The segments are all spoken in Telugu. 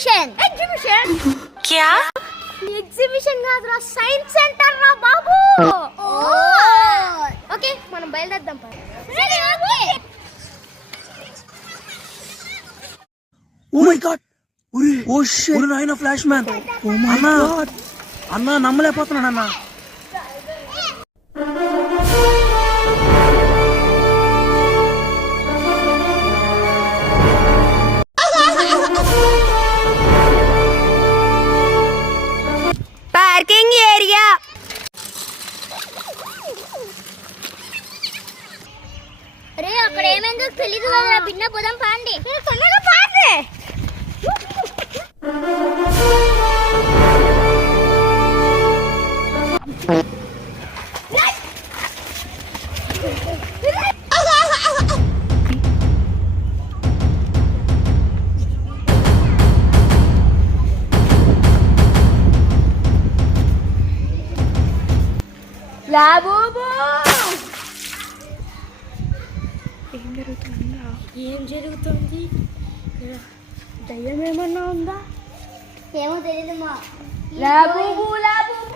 ఎగ్జిబిషన్ ఎగ్జిబిషన్ క్యా ఎగ్జిబిషన్ కాదురా సైన్స్ సెంటర్ రా బాబు. ఓకే మనం బయలుదేరదాం. Ready okay. Oh my god oh shit నాయనా flash man. Oh my god అన్నా నమ్మలేకపోతున్నాను అన్నా. Parking area. అరే అక్కడ ఏమైందో తెలీదు కదా, బిన్న పోదాం పాండి. తొందరగా పాండి. లాబూబు ఏం జరుగుతుంది? దయ్యం ఏమన్నా ఉందా? ఏమో తెలియదు మా. లాబూబు లాబూబు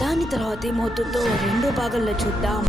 దాని తర్వాత ఏమవుతుందో రెండో భాగంలో చూద్దాం.